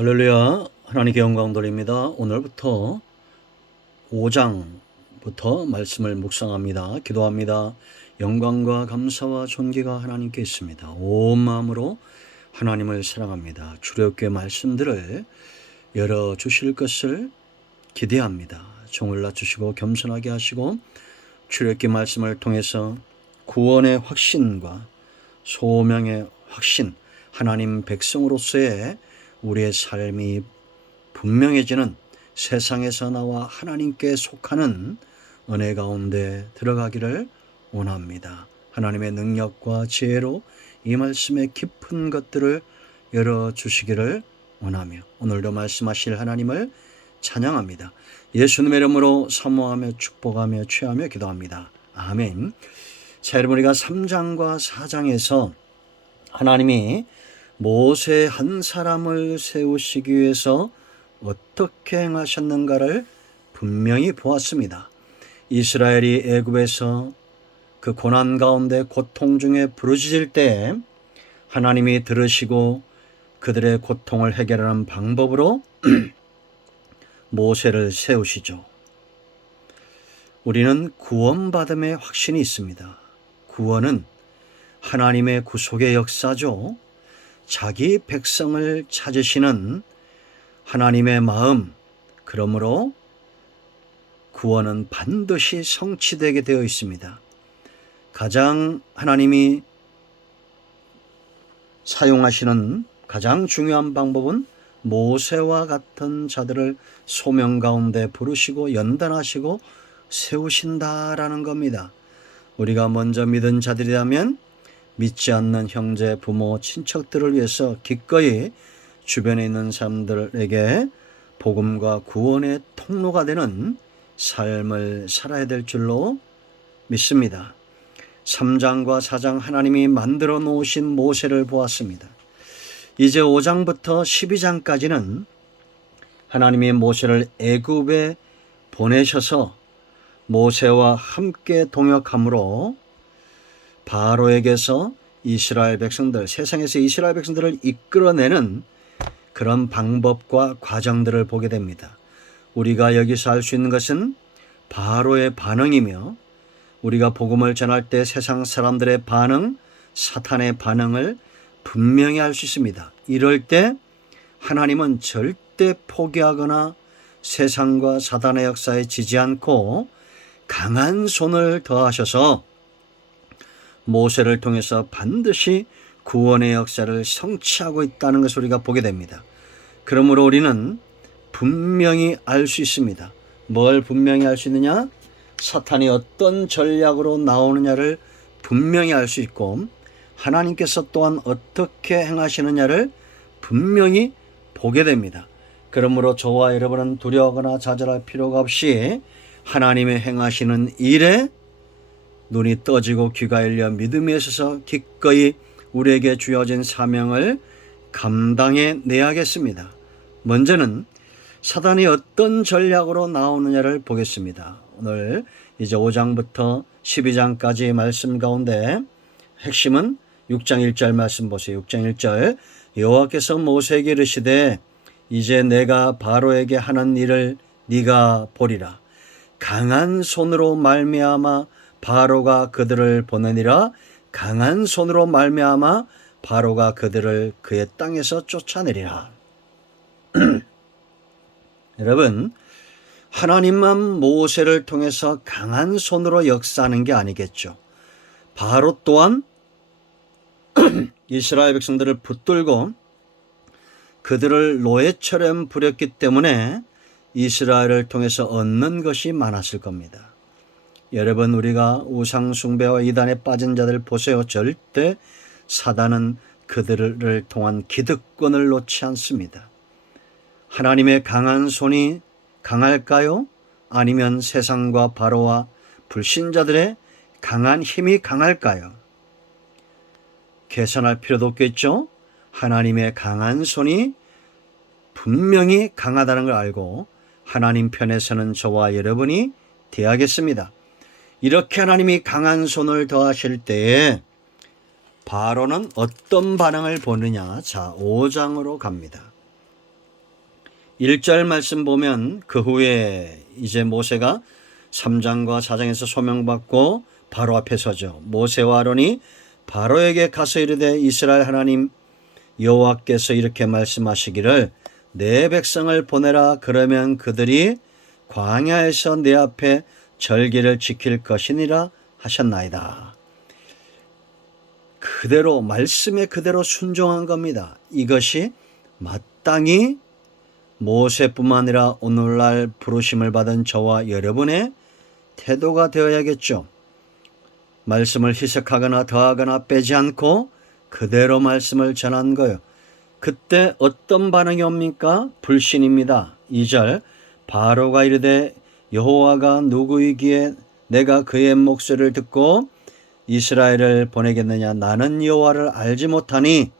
할렐루야. 하나님께 영광 돌립니다. 오늘부터 5장부터 말씀을 묵상합니다. 기도합니다. 영광과 감사와 존귀가 하나님께 있습니다. 온 마음으로 하나님을 사랑합니다. 주력의 말씀들을 열어주실 것을 기대합니다. 종을 낮추시고 겸손하게 하시고 주력의 말씀을 통해서 구원의 확신과 소명의 확신, 하나님 백성으로서의 우리의 삶이 분명해지는, 세상에서 나와 하나님께 속하는 은혜 가운데 들어가기를 원합니다. 하나님의 능력과 지혜로 이 말씀의 깊은 것들을 열어주시기를 원하며 오늘도 말씀하실 하나님을 찬양합니다. 예수님의 이름으로 사모하며 축복하며 취하며 기도합니다. 아멘. 자, 여러분, 우리가 3장과 4장에서 하나님이 모세 한 사람을 세우시기 위해서 어떻게 행하셨는가를 분명히 보았습니다. 이스라엘이 애굽에서 그 고난 가운데 고통 중에 부르짖을 때 하나님이 들으시고 그들의 고통을 해결하는 방법으로 모세를 세우시죠. 우리는 구원받음의 확신이 있습니다. 구원은 하나님의 구속의 역사죠. 자기 백성을 찾으시는 하나님의 마음, 그러므로 구원은 반드시 성취되게 되어 있습니다. 가장 하나님이 사용하시는 가장 중요한 방법은 모세와 같은 자들을 소명 가운데 부르시고 연단하시고 세우신다라는 겁니다. 우리가 먼저 믿은 자들이라면 믿지 않는 형제, 부모, 친척들을 위해서 기꺼이 주변에 있는 사람들에게 복음과 구원의 통로가 되는 삶을 살아야 될 줄로 믿습니다. 3장과 4장 하나님이 만들어 놓으신 모세를 보았습니다. 이제 5장부터 12장까지는 하나님이 모세를 애굽에 보내셔서 모세와 함께 동역함으로 바로에게서 이스라엘 백성들, 세상에서 이스라엘 백성들을 이끌어내는 그런 방법과 과정들을 보게 됩니다. 우리가 여기서 알 수 있는 것은 바로의 반응이며, 우리가 복음을 전할 때 세상 사람들의 반응, 사탄의 반응을 분명히 알 수 있습니다. 이럴 때 하나님은 절대 포기하거나 세상과 사탄의 역사에 지지 않고 강한 손을 더하셔서 모세를 통해서 반드시 구원의 역사를 성취하고 있다는 것을 우리가 보게 됩니다. 그러므로 우리는 분명히 알 수 있습니다. 뭘 분명히 알 수 있느냐? 사탄이 어떤 전략으로 나오느냐를 분명히 알 수 있고, 하나님께서 또한 어떻게 행하시느냐를 분명히 보게 됩니다. 그러므로 저와 여러분은 두려워하거나 좌절할 필요가 없이 하나님의 행하시는 일에 눈이 떠지고 귀가 열려 믿음에 있어서 기꺼이 우리에게 주어진 사명을 감당해 내야겠습니다. 먼저는 사단이 어떤 전략으로 나오느냐를 보겠습니다. 오늘 이제 5장부터 12장까지의 말씀 가운데 핵심은 6장 1절 말씀 보세요. 6장 1절, 여호와께서 모세에게 이르시되 이제 내가 바로에게 하는 일을 네가 보리라. 강한 손으로 말미암아 바로가 그들을 보내니라. 강한 손으로 말미암아 바로가 그들을 그의 땅에서 쫓아내리라. 여러분, 하나님만 모세를 통해서 강한 손으로 역사하는 게 아니겠죠. 바로 또한 이스라엘 백성들을 붙들고 그들을 노예처럼 부렸기 때문에 이스라엘을 통해서 얻는 것이 많았을 겁니다. 여러분, 우리가 우상 숭배와 이단에 빠진 자들 보세요. 절대 사단은 그들을 통한 기득권을 놓지 않습니다. 하나님의 강한 손이 강할까요? 아니면 세상과 바로와 불신자들의 강한 힘이 강할까요? 계산할 필요도 없겠죠? 하나님의 강한 손이 분명히 강하다는 걸 알고 하나님 편에 서는 저와 여러분이 되어야겠습니다. 이렇게 하나님이 강한 손을 더하실 때에 바로는 어떤 반응을 보느냐. 자, 5장으로 갑니다. 1절 말씀 보면 그 후에 이제 모세가 3장과 4장에서 소명받고 바로 앞에 서죠. 모세와 아론이 바로에게 가서 이르되 이스라엘 하나님 여호와께서 이렇게 말씀하시기를 내 백성을 보내라. 그러면 그들이 광야에서 내 앞에 절기를 지킬 것이니라 하셨나이다. 그대로 말씀에 그대로 순종한 겁니다. 이것이 마땅히 모세뿐만 아니라 오늘날 부르심을 받은 저와 여러분의 태도가 되어야겠죠. 말씀을 희석하거나 더하거나 빼지 않고 그대로 말씀을 전한 거예요. 그때 어떤 반응이 옵니까? 불신입니다. 2절 바로가 이르되 여호와가 누구이기에 내가 그의 목소리를 듣고 이스라엘을 보내겠느냐. 나는 여호와를 알지 못하니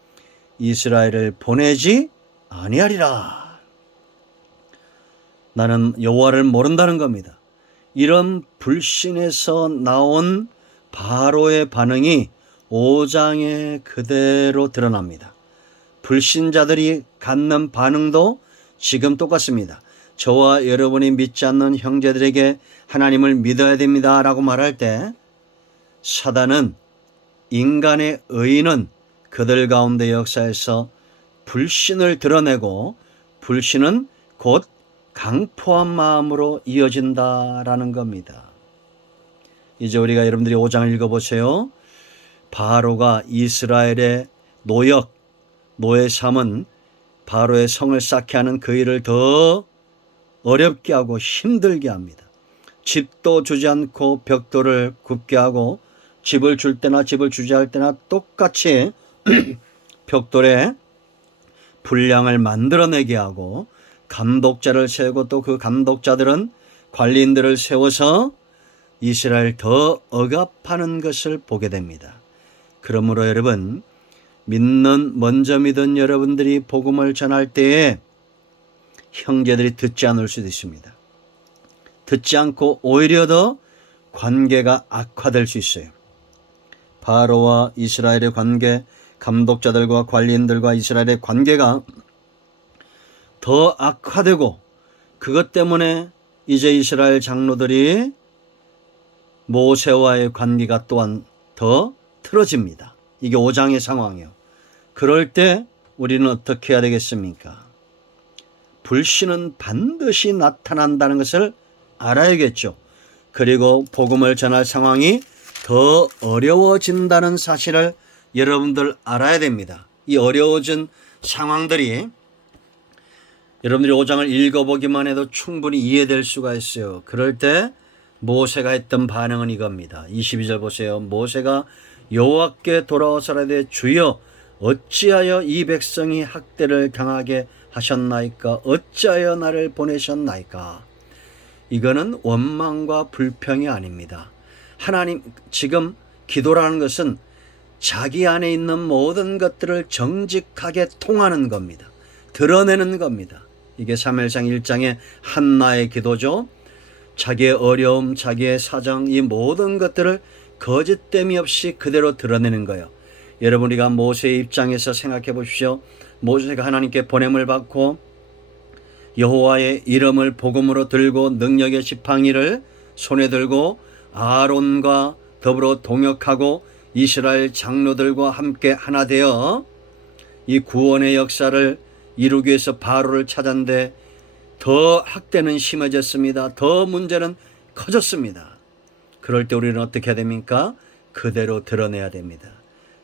이스라엘을 보내지 아니하리라. 나는 여호와를 모른다는 겁니다. 이런 불신에서 나온 바로의 반응이 5장에 그대로 드러납니다. 불신자들이 갖는 반응도 지금 똑같습니다. 저와 여러분이 믿지 않는 형제들에게 하나님을 믿어야 됩니다 라고 말할 때 사단은 인간의 의인은 그들 가운데 역사에서 불신을 드러내고 불신은 곧 강포한 마음으로 이어진다라는 겁니다. 이제 우리가 여러분들이 5장을 읽어보세요. 바로가 이스라엘의 노예 삼은 바로의 성을 쌓게 하는 그 일을 더 어렵게 하고 힘들게 합니다. 집도 주지 않고 벽돌을 굽게 하고 집을 줄 때나 집을 주지 할 때나 똑같이 벽돌에 분량을 만들어내게 하고 감독자를 세우고 또 그 감독자들은 관리인들을 세워서 이스라엘 더 억압하는 것을 보게 됩니다. 그러므로 여러분 먼저 믿은 여러분들이 복음을 전할 때에 형제들이 듣지 않을 수도 있습니다. 듣지 않고 오히려 더 관계가 악화될 수 있어요. 바로와 이스라엘의 관계, 감독자들과 관리인들과 이스라엘의 관계가 더 악화되고 그것 때문에 이제 이스라엘 장로들이 모세와의 관계가 또한 더 틀어집니다. 이게 5장의 상황이에요. 그럴 때 우리는 어떻게 해야 되겠습니까? 불신은 반드시 나타난다는 것을 알아야겠죠. 그리고 복음을 전할 상황이 더 어려워진다는 사실을 여러분들 알아야 됩니다. 이 어려워진 상황들이 여러분들이 5장을 읽어보기만 해도 충분히 이해될 수가 있어요. 그럴 때 모세가 했던 반응은 이겁니다. 22절 보세요. 모세가 여호와께 돌아와서라 하되 주여 어찌하여 이 백성이 학대를 당하게 하셨나이까? 어찌하여 나를 보내셨나이까? 이거는 원망과 불평이 아닙니다. 하나님, 지금 기도라는 것은 자기 안에 있는 모든 것들을 정직하게 통하는 겁니다. 드러내는 겁니다. 이게 사무엘상 1장의 한나의 기도죠. 자기의 어려움, 자기의 사정, 이 모든 것들을 거짓됨이 없이 그대로 드러내는 거예요. 여러분, 우리가 모세의 입장에서 생각해 보십시오. 모세가 하나님께 보냄을 받고 여호와의 이름을 복음으로 들고 능력의 지팡이를 손에 들고 아론과 더불어 동역하고 이스라엘 장로들과 함께 하나 되어 이 구원의 역사를 이루기 위해서 바로를 찾았는데 더 학대는 심해졌습니다. 더 문제는 커졌습니다. 그럴 때 우리는 어떻게 해야 됩니까? 그대로 드러내야 됩니다.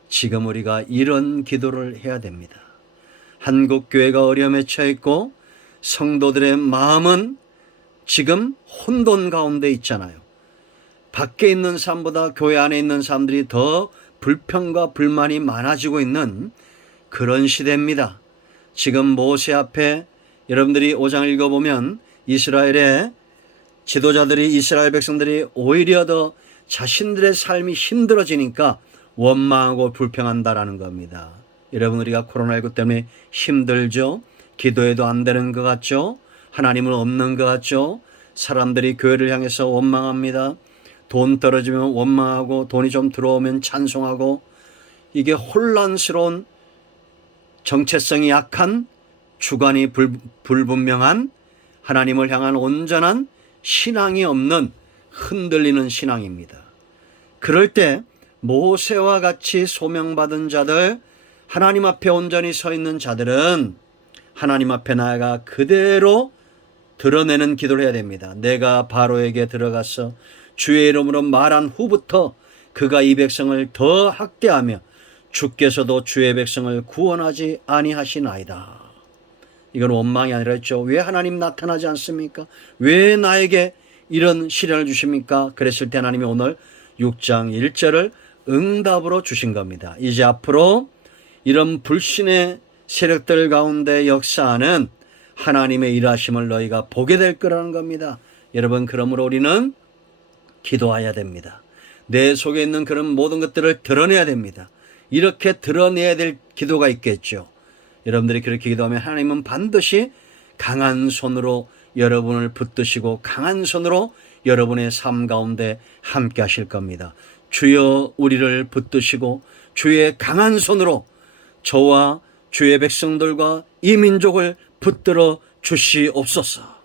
지금 우리가 이런 기도를 해야 됩니다. 한국 교회가 어려움에 처해 있고 성도들의 마음은 지금 혼돈 가운데 있잖아요. 밖에 있는 사람보다 교회 안에 있는 사람들이 더 불평과 불만이 많아지고 있는 그런 시대입니다. 지금 모세 앞에 여러분들이 5장을 읽어보면 이스라엘의 지도자들이 이스라엘 백성들이 오히려 더 자신들의 삶이 힘들어지니까 원망하고 불평한다라는 겁니다. 여러분, 우리가 코로나19 때문에 힘들죠. 기도해도 안 되는 것 같죠. 하나님은 없는 것 같죠. 사람들이 교회를 향해서 원망합니다. 돈 떨어지면 원망하고 돈이 좀 들어오면 찬송하고 이게 혼란스러운 정체성이 약한 주관이 불분명한 하나님을 향한 온전한 신앙이 없는 흔들리는 신앙입니다. 그럴 때 모세와 같이 소명받은 자들, 하나님 앞에 온전히 서 있는 자들은 하나님 앞에 나아가 그대로 드러내는 기도를 해야 됩니다. 내가 바로에게 들어가서 주의 이름으로 말한 후부터 그가 이 백성을 더 학대하며 주께서도 주의 백성을 구원하지 아니하시나이다. 이건 원망이 아니라 했죠. 왜 하나님 나타나지 않습니까? 왜 나에게 이런 시련을 주십니까? 그랬을 때 하나님이 오늘 6장 1절을 응답으로 주신 겁니다. 이제 앞으로 이런 불신의 세력들 가운데 역사하는 하나님의 일하심을 너희가 보게 될 거라는 겁니다. 여러분, 그러므로 우리는 기도해야 됩니다. 내 속에 있는 그런 모든 것들을 드러내야 됩니다. 이렇게 드러내야 될 기도가 있겠죠. 여러분들이 그렇게 기도하면 하나님은 반드시 강한 손으로 여러분을 붙드시고 강한 손으로 여러분의 삶 가운데 함께 하실 겁니다. 주여 우리를 붙드시고 주의 강한 손으로 저와 주의 백성들과 이 민족을 붙들어 주시옵소서.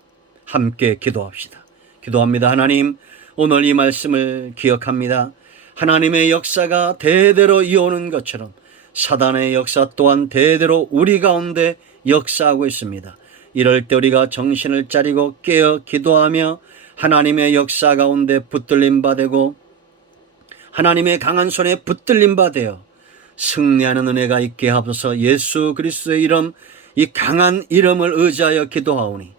함께 기도합시다. 기도합니다. 하나님, 오늘 이 말씀을 기억합니다. 하나님의 역사가 대대로 이어오는 것처럼 사단의 역사 또한 대대로 우리 가운데 역사하고 있습니다. 이럴 때 우리가 정신을 차리고 깨어 기도하며 하나님의 역사 가운데 붙들림 받고 하나님의 강한 손에 붙들림 받아 승리하는 은혜가 있게 하소서. 예수 그리스도의 이름, 이 강한 이름을 의지하여 기도하오니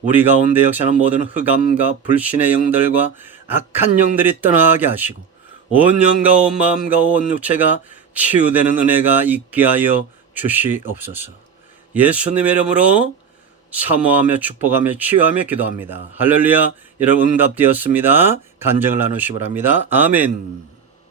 우리 가운데 역사하는 모든 흑암과 불신의 영들과 악한 영들이 떠나게 하시고 온 영과 온 마음과 온 육체가 치유되는 은혜가 있게 하여 주시옵소서. 예수님의 이름으로 사모하며 축복하며 치유하며 기도합니다. 할렐루야. 여러분 응답되었습니다. 간증을 나누시기 바랍니다. 아멘.